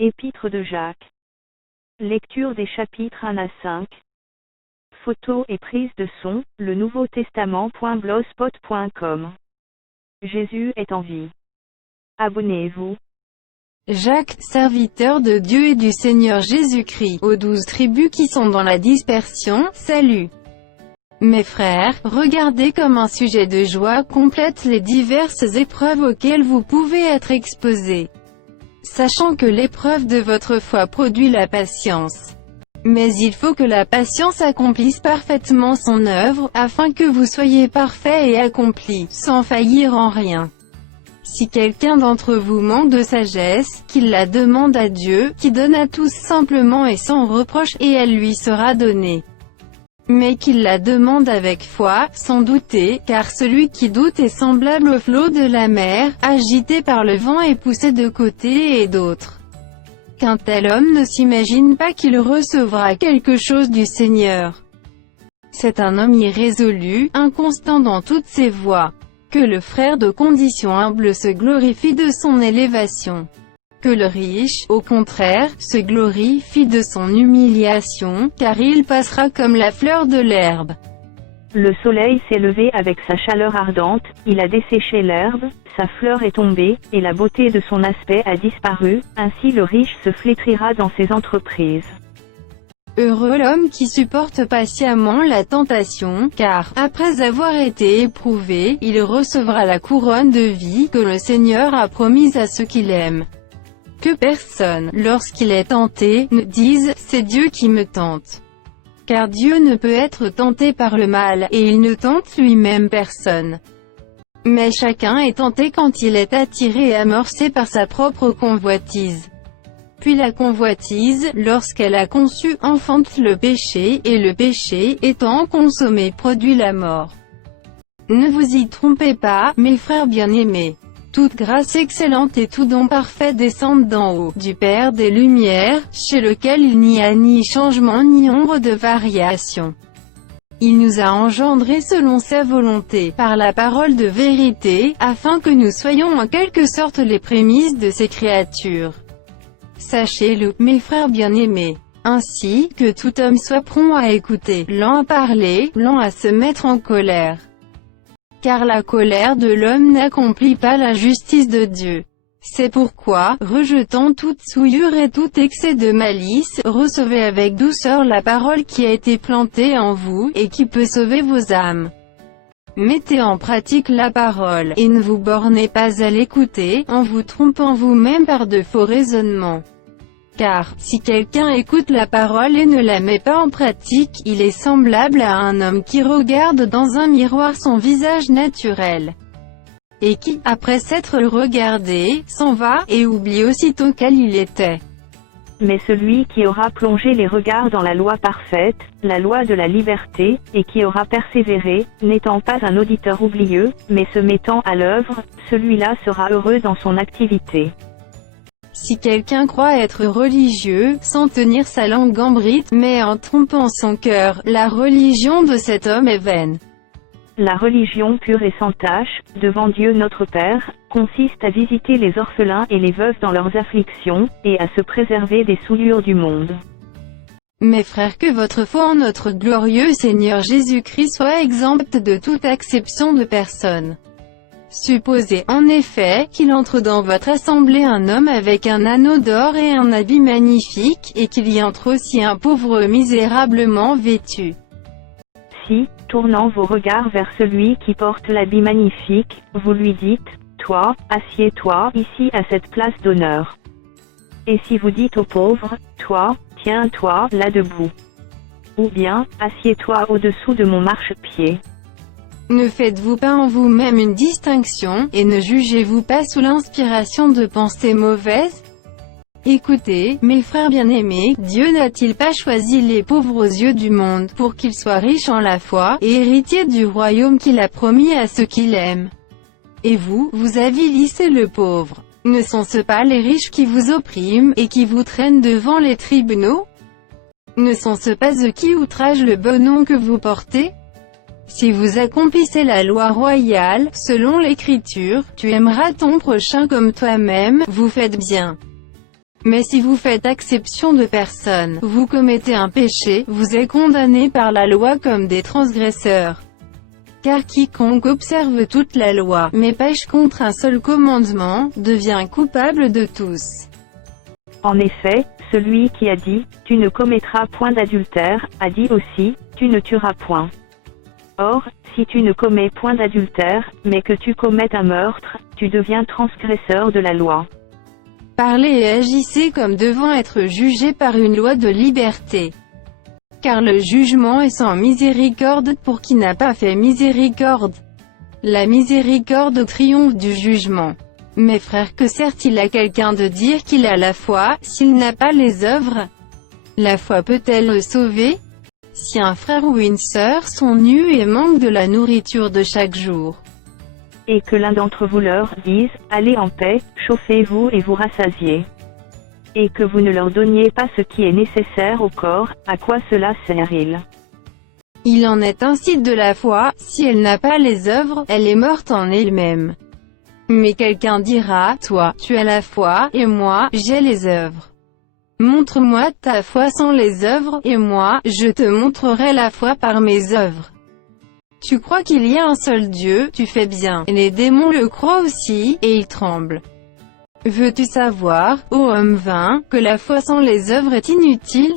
Épître de Jacques. Lecture des chapitres 1 à 5. Photos et prise de son, le Nouveau Testament.blogspot.com. Jésus est en vie. Abonnez-vous. Jacques, serviteur de Dieu et du Seigneur Jésus-Christ, aux 12 tribus qui sont dans la dispersion, salut. Mes frères, regardez comme un sujet de joie complète les diverses épreuves auxquelles vous pouvez être exposés. Sachant que l'épreuve de votre foi produit la patience. Mais il faut que la patience accomplisse parfaitement son œuvre, afin que vous soyez parfaits et accomplis, sans faillir en rien. Si quelqu'un d'entre vous manque de sagesse, qu'il la demande à Dieu, qui donne à tous simplement et sans reproche, et elle lui sera donnée. Mais qu'il la demande avec foi, sans douter, car celui qui doute est semblable au flot de la mer, agité par le vent et poussé de côté et d'autre. Qu'un tel homme ne s'imagine pas qu'il recevra quelque chose du Seigneur. C'est un homme irrésolu, inconstant dans toutes ses voies. Que le frère de condition humble se glorifie de son élévation. Que le riche, au contraire, se glorifie de son humiliation, car il passera comme la fleur de l'herbe. Le soleil s'est levé avec sa chaleur ardente, il a desséché l'herbe, sa fleur est tombée, et la beauté de son aspect a disparu, ainsi le riche se flétrira dans ses entreprises. Heureux l'homme qui supporte patiemment la tentation, car, après avoir été éprouvé, il recevra la couronne de vie que le Seigneur a promise à ceux qui l'aiment. Que personne, lorsqu'il est tenté, ne dise « c'est Dieu qui me tente ». Car Dieu ne peut être tenté par le mal, et il ne tente lui-même personne. Mais chacun est tenté quand il est attiré et amorcé par sa propre convoitise. Puis la convoitise, lorsqu'elle a conçu, enfante le péché, et le péché, étant consommé, produit la mort. Ne vous y trompez pas, mes frères bien-aimés. Toute grâce excellente et tout don parfait descendent d'en haut, du Père des Lumières, chez lequel il n'y a ni changement ni ombre de variation. Il nous a engendrés selon sa volonté, par la parole de vérité, afin que nous soyons en quelque sorte les prémices de ses créatures. Sachez-le, mes frères bien-aimés. Ainsi, que tout homme soit prompt à écouter, lent à parler, lent à se mettre en colère. Car la colère de l'homme n'accomplit pas la justice de Dieu. C'est pourquoi, rejetant toute souillure et tout excès de malice, recevez avec douceur la parole qui a été plantée en vous, et qui peut sauver vos âmes. Mettez en pratique la parole, et ne vous bornez pas à l'écouter, en vous trompant vous-même par de faux raisonnements. Car, si quelqu'un écoute la parole et ne la met pas en pratique, il est semblable à un homme qui regarde dans un miroir son visage naturel. Et qui, après s'être regardé, s'en va, et oublie aussitôt quel il était. Mais celui qui aura plongé les regards dans la loi parfaite, la loi de la liberté, et qui aura persévéré, n'étant pas un auditeur oublieux, mais se mettant à l'œuvre, celui-là sera heureux dans son activité. Si quelqu'un croit être religieux, sans tenir sa langue en bride, mais en trompant son cœur, la religion de cet homme est vaine. La religion pure et sans tache, devant Dieu notre Père, consiste à visiter les orphelins et les veuves dans leurs afflictions, et à se préserver des souillures du monde. Mes frères, que votre foi en notre glorieux Seigneur Jésus-Christ soit exempte de toute acception de personne. Supposez, en effet, qu'il entre dans votre assemblée un homme avec un anneau d'or et un habit magnifique, et qu'il y entre aussi un pauvre misérablement vêtu. Si, tournant vos regards vers celui qui porte l'habit magnifique, vous lui dites, « Toi, assieds-toi ici à cette place d'honneur. » Et si vous dites au pauvre, « Toi, tiens-toi là debout. » Ou bien, « Assieds-toi au-dessous de mon marchepied. » Ne faites-vous pas en vous-même une distinction, et ne jugez-vous pas sous l'inspiration de pensées mauvaises? Écoutez, mes frères bien-aimés, Dieu n'a-t-il pas choisi les pauvres aux yeux du monde, pour qu'ils soient riches en la foi, et héritiers du royaume qu'il a promis à ceux qui l'aiment? Et vous, vous avilissez le pauvre. Ne sont-ce pas les riches qui vous oppriment, et qui vous traînent devant les tribunaux? Ne sont-ce pas eux qui outragent le bon nom que vous portez? Si vous accomplissez la loi royale, selon l'Écriture, tu aimeras ton prochain comme toi-même, vous faites bien. Mais si vous faites exception de personne, vous commettez un péché, vous êtes condamnés par la loi comme des transgresseurs. Car quiconque observe toute la loi, mais pêche contre un seul commandement, devient coupable de tous. En effet, celui qui a dit « Tu ne commettras point d'adultère » a dit aussi « Tu ne tueras point ». Or, si tu ne commets point d'adultère, mais que tu commets un meurtre, tu deviens transgresseur de la loi. Parlez et agissez comme devant être jugés par une loi de liberté. Car le jugement est sans miséricorde pour qui n'a pas fait miséricorde. La miséricorde triomphe du jugement. Mes frères, que sert-il à quelqu'un de dire qu'il a la foi, s'il n'a pas les œuvres? La foi peut-elle le sauver? Si un frère ou une sœur sont nus et manquent de la nourriture de chaque jour, et que l'un d'entre vous leur dise « Allez en paix, chauffez-vous et vous rassasiez », et que vous ne leur donniez pas ce qui est nécessaire au corps, à quoi cela sert-il? Il en est ainsi de la foi, si elle n'a pas les œuvres, elle est morte en elle-même. Mais quelqu'un dira, toi, tu as la foi, et moi, j'ai les œuvres. Montre-moi ta foi sans les œuvres, et moi, je te montrerai la foi par mes œuvres. Tu crois qu'il y a un seul Dieu, tu fais bien, et les démons le croient aussi, et ils tremblent. Veux-tu savoir, ô homme vain, que la foi sans les œuvres est inutile?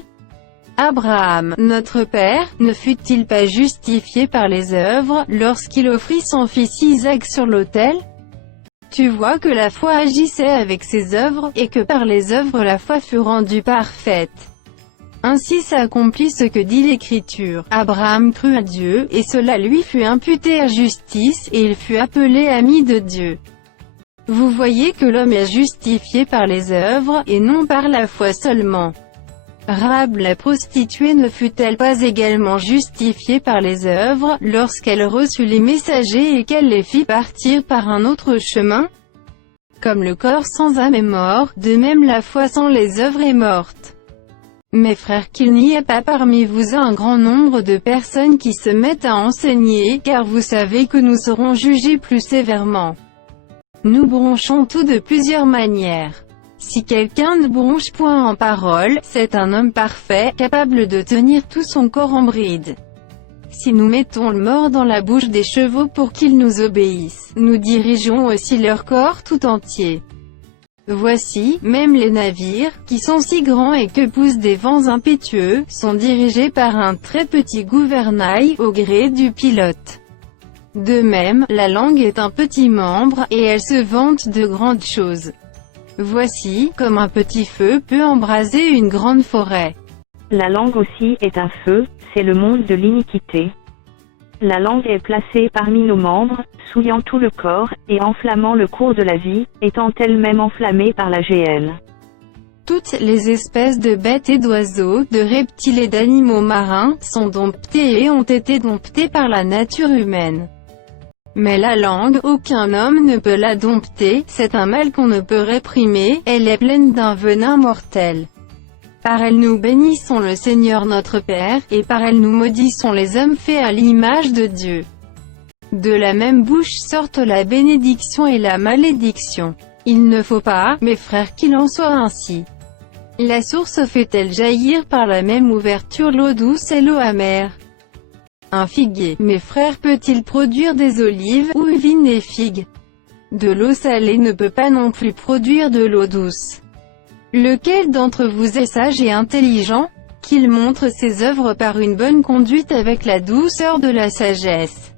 Abraham, notre père, ne fut-il pas justifié par les œuvres, lorsqu'il offrit son fils Isaac sur l'autel? Tu vois que la foi agissait avec ses œuvres, et que par les œuvres la foi fut rendue parfaite. Ainsi s'accomplit ce que dit l'Écriture. Abraham crut à Dieu, et cela lui fut imputé à justice, et il fut appelé ami de Dieu. Vous voyez que l'homme est justifié par les œuvres, et non par la foi seulement. Rahab la prostituée ne fut-elle pas également justifiée par les œuvres, lorsqu'elle reçut les messagers et qu'elle les fit partir par un autre chemin? Comme le corps sans âme est mort, de même la foi sans les œuvres est morte. Mes frères, qu'il n'y ait pas parmi vous un grand nombre de personnes qui se mettent à enseigner, car vous savez que nous serons jugés plus sévèrement. Nous bronchons tout de plusieurs manières. Si quelqu'un ne bronche point en parole, c'est un homme parfait, capable de tenir tout son corps en bride. Si nous mettons le mort dans la bouche des chevaux pour qu'ils nous obéissent, nous dirigeons aussi leur corps tout entier. Voici, même les navires, qui sont si grands et que poussent des vents impétueux, sont dirigés par un très petit gouvernail, au gré du pilote. De même, la langue est un petit membre, et elle se vante de grandes choses. Voici, comme un petit feu peut embraser une grande forêt. La langue aussi est un feu, c'est le monde de l'iniquité. La langue est placée parmi nos membres, souillant tout le corps, et enflammant le cours de la vie, étant elle-même enflammée par la géhenne. Toutes les espèces de bêtes et d'oiseaux, de reptiles et d'animaux marins, sont domptées et ont été domptées par la nature humaine. Mais la langue, aucun homme ne peut la dompter, c'est un mal qu'on ne peut réprimer, elle est pleine d'un venin mortel. Par elle nous bénissons le Seigneur notre Père, et par elle nous maudissons les hommes faits à l'image de Dieu. De la même bouche sortent la bénédiction et la malédiction. Il ne faut pas, mes frères, qu'il en soit ainsi. La source fait-elle jaillir par la même ouverture l'eau douce et l'eau amère? Un figuier, mes frères, peut-il produire des olives, ou une vigne et figues? De l'eau salée ne peut pas non plus produire de l'eau douce. Lequel d'entre vous est sage et intelligent? Qu'il montre ses œuvres par une bonne conduite avec la douceur de la sagesse.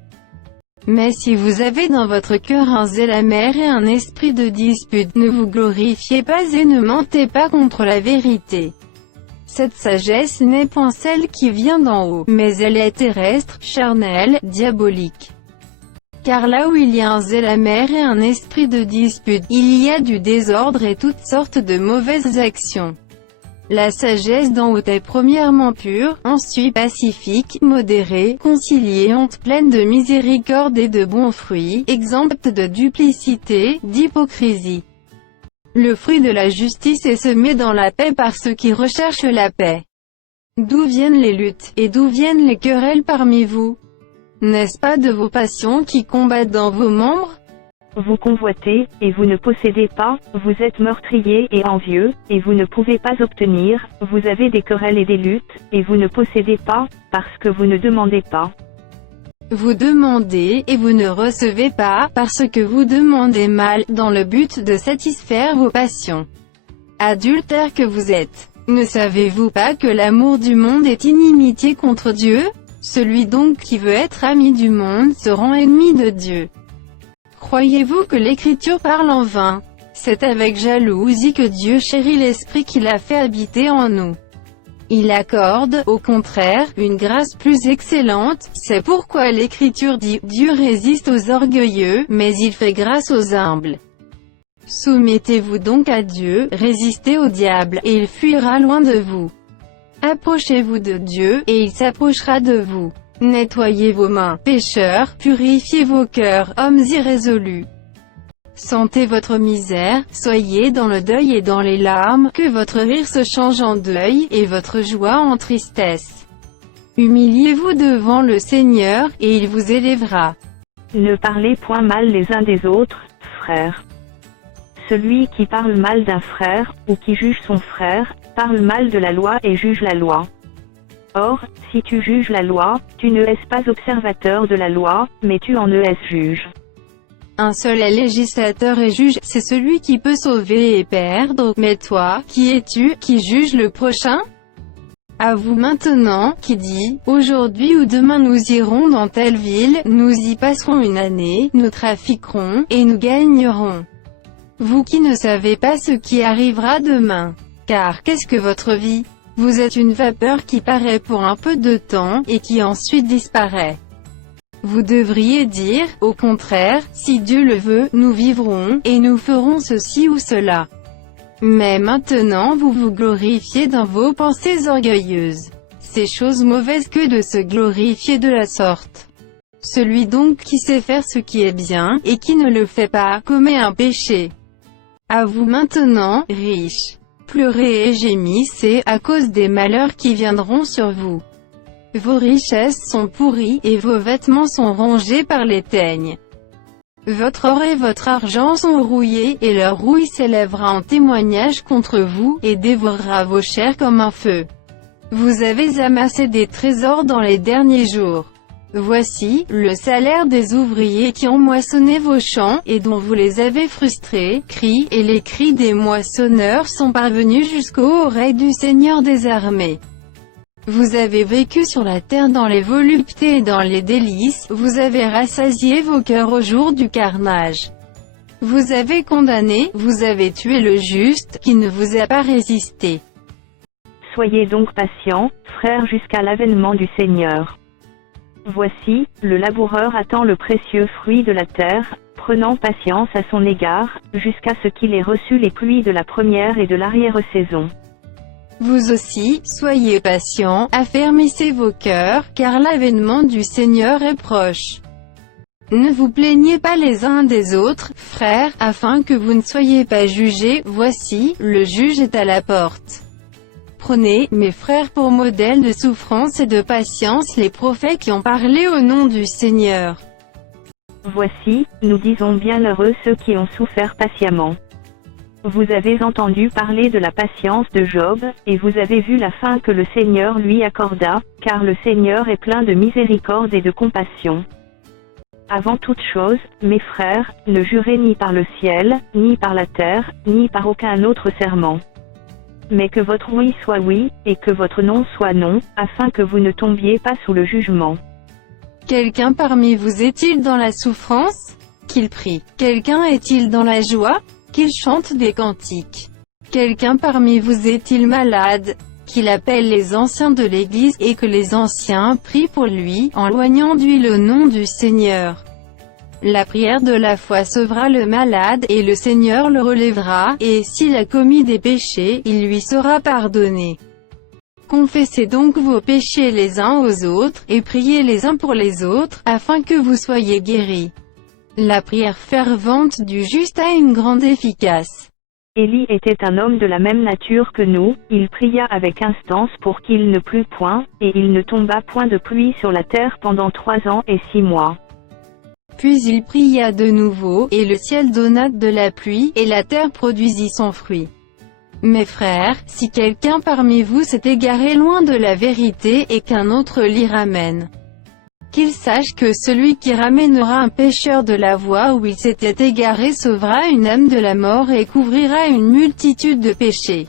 Mais si vous avez dans votre cœur un zèle amer et un esprit de dispute, ne vous glorifiez pas et ne mentez pas contre la vérité. Cette sagesse n'est point celle qui vient d'en haut, mais elle est terrestre, charnelle, diabolique. Car là où il y a un zèle amer et un esprit de dispute, il y a du désordre et toutes sortes de mauvaises actions. La sagesse d'en haut est premièrement pure, ensuite pacifique, modérée, conciliante, pleine de miséricorde et de bons fruits, exempte de duplicité, d'hypocrisie. Le fruit de la justice est semé dans la paix par ceux qui recherchent la paix. D'où viennent les luttes, et d'où viennent les querelles parmi vous? N'est-ce pas de vos passions qui combattent dans vos membres? Vous convoitez, et vous ne possédez pas, vous êtes meurtrier et envieux, et vous ne pouvez pas obtenir, vous avez des querelles et des luttes, et vous ne possédez pas, parce que vous ne demandez pas. Vous demandez, et vous ne recevez pas, parce que vous demandez mal, dans le but de satisfaire vos passions. Adultères que vous êtes. Ne savez-vous pas que l'amour du monde est inimitié contre Dieu? Celui donc qui veut être ami du monde se rend ennemi de Dieu. Croyez-vous que l'Écriture parle en vain? C'est avec jalousie que Dieu chérit l'Esprit qu'il a fait habiter en nous. Il accorde, au contraire, une grâce plus excellente, c'est pourquoi l'Écriture dit « Dieu résiste aux orgueilleux, mais il fait grâce aux humbles ». Soumettez-vous donc à Dieu, résistez au diable, et il fuira loin de vous. Approchez-vous de Dieu, et il s'approchera de vous. Nettoyez vos mains, pécheurs, purifiez vos cœurs, hommes irrésolus. Sentez votre misère, soyez dans le deuil et dans les larmes, que votre rire se change en deuil, et votre joie en tristesse. Humiliez-vous devant le Seigneur, et il vous élèvera. Ne parlez point mal les uns des autres, frères. Celui qui parle mal d'un frère, ou qui juge son frère, parle mal de la loi et juge la loi. Or, si tu juges la loi, tu ne es pas observateur de la loi, mais tu en es juge. Un seul est législateur et juge, c'est celui qui peut sauver et perdre, mais toi, qui es-tu, qui juge le prochain? À vous maintenant, qui dit, aujourd'hui ou demain nous irons dans telle ville, nous y passerons une année, nous trafiquerons, et nous gagnerons. Vous qui ne savez pas ce qui arrivera demain. Car qu'est-ce que votre vie? Vous êtes une vapeur qui paraît pour un peu de temps, et qui ensuite disparaît. Vous devriez dire, au contraire, si Dieu le veut, nous vivrons, et nous ferons ceci ou cela. Mais maintenant vous vous glorifiez dans vos pensées orgueilleuses. C'est chose mauvaise que de se glorifier de la sorte. Celui donc qui sait faire ce qui est bien, et qui ne le fait pas, commet un péché. À vous maintenant, riches. Pleurez et gémissez, à cause des malheurs qui viendront sur vous. Vos richesses sont pourries, et vos vêtements sont rongés par les teignes. Votre or et votre argent sont rouillés, et leur rouille s'élèvera en témoignage contre vous, et dévorera vos chairs comme un feu. Vous avez amassé des trésors dans les derniers jours. Voici, le salaire des ouvriers qui ont moissonné vos champs, et dont vous les avez frustrés, cris, et les cris des moissonneurs sont parvenus jusqu'aux oreilles du Seigneur des armées. Vous avez vécu sur la terre dans les voluptés et dans les délices, vous avez rassasié vos cœurs au jour du carnage. Vous avez condamné, vous avez tué le juste, qui ne vous a pas résisté. Soyez donc patients, frères, jusqu'à l'avènement du Seigneur. Voici, le laboureur attend le précieux fruit de la terre, prenant patience à son égard, jusqu'à ce qu'il ait reçu les pluies de la première et de l'arrière-saison. Vous aussi, soyez patients, affermissez vos cœurs, car l'avènement du Seigneur est proche. Ne vous plaignez pas les uns des autres, frères, afin que vous ne soyez pas jugés, voici, le juge est à la porte. Prenez, mes frères, pour modèle de souffrance et de patience les prophètes qui ont parlé au nom du Seigneur. Voici, nous disons bienheureux ceux qui ont souffert patiemment. Vous avez entendu parler de la patience de Job, et vous avez vu la fin que le Seigneur lui accorda, car le Seigneur est plein de miséricorde et de compassion. Avant toute chose, mes frères, ne jurez ni par le ciel, ni par la terre, ni par aucun autre serment. Mais que votre oui soit oui, et que votre non soit non, afin que vous ne tombiez pas sous le jugement. Quelqu'un parmi vous est-il dans la souffrance? Qu'il prie. Quelqu'un est-il dans la joie? Qu'il chante des cantiques. Quelqu'un parmi vous est-il malade? Qu'il appelle les anciens de l'Église, et que les anciens prient pour lui, en loignant d'huile le nom du Seigneur. La prière de la foi sauvera le malade, et le Seigneur le relèvera, et s'il a commis des péchés, il lui sera pardonné. Confessez donc vos péchés les uns aux autres, et priez les uns pour les autres, afin que vous soyez guéris. La prière fervente du juste a une grande efficace. Élie était un homme de la même nature que nous, il pria avec instance pour qu'il ne plût point, et il ne tomba point de pluie sur la terre pendant 3 ans et 6 mois. Puis il pria de nouveau, et le ciel donna de la pluie, et la terre produisit son fruit. Mes frères, si quelqu'un parmi vous s'est égaré loin de la vérité et qu'un autre l'y ramène, qu'il sache que celui qui ramènera un pécheur de la voie où il s'était égaré sauvera une âme de la mort et couvrira une multitude de péchés.